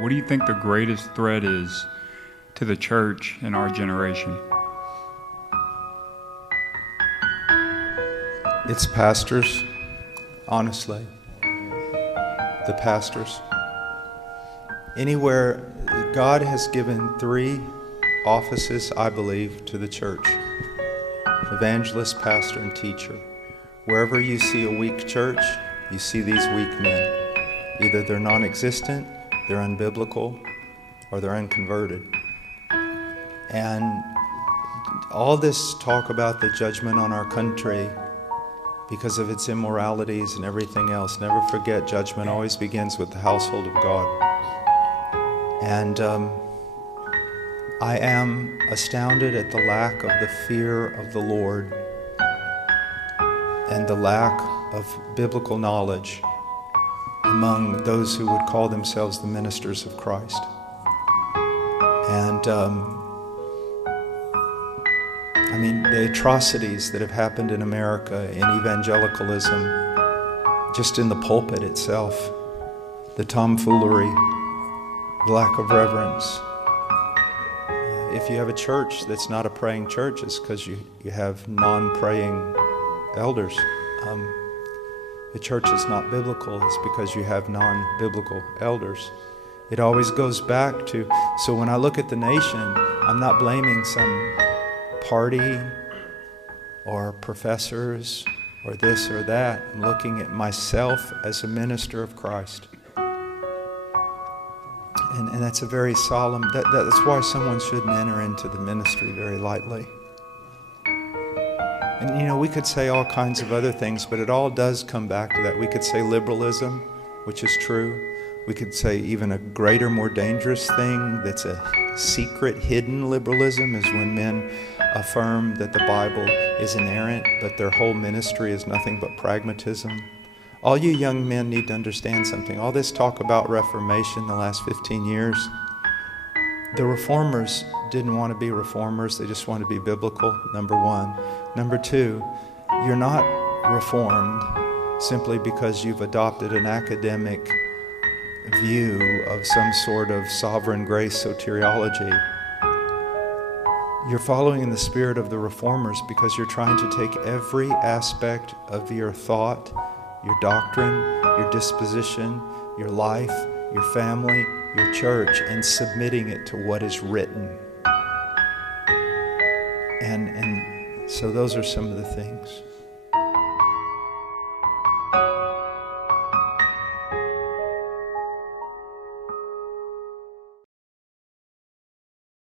What do you think the greatest threat is to the church in our generation? It's pastors, honestly. The pastors. Anywhere, God has given 3 offices, I believe, to the church. Evangelist, pastor, and teacher. Wherever you see a weak church, you see these weak men. Either they're non-existent, they're unbiblical, or they're unconverted. And all this talk about the judgment on our country because of its immoralities and everything else, never forget, judgment always begins with the household of God. And I am astounded at the lack of the fear of the Lord and the lack of biblical knowledge among those who would call themselves the ministers of Christ. And I mean, the atrocities that have happened in America in evangelicalism, just in the pulpit itself, the tomfoolery, the lack of reverence. If you have a church that's not a praying church, it's because you have non-praying elders. The church is not biblical, it's because you have non-biblical elders. It always goes back to, so when I look at the nation, I'm not blaming some party or professors or this or that. I'm looking at myself as a minister of Christ. And that's a very solemn, that's why someone shouldn't enter into the ministry very lightly. And you know, we could say all kinds of other things, but it all does come back to that. We could say liberalism, which is true. We could say even a greater, more dangerous thing that's a secret, hidden liberalism is when men affirm that the Bible is inerrant, but their whole ministry is nothing but pragmatism. All you young men need to understand something. All this talk about Reformation the last 15 years, the reformers didn't want to be reformers, they just wanted to be biblical, number one. Number two, you're not reformed simply because you've adopted an academic view of some sort of sovereign grace soteriology. You're following in the spirit of the reformers because you're trying to take every aspect of your thought, your doctrine, your disposition, your life, your family, your church, and submitting it to what is written. And so those are some of the things.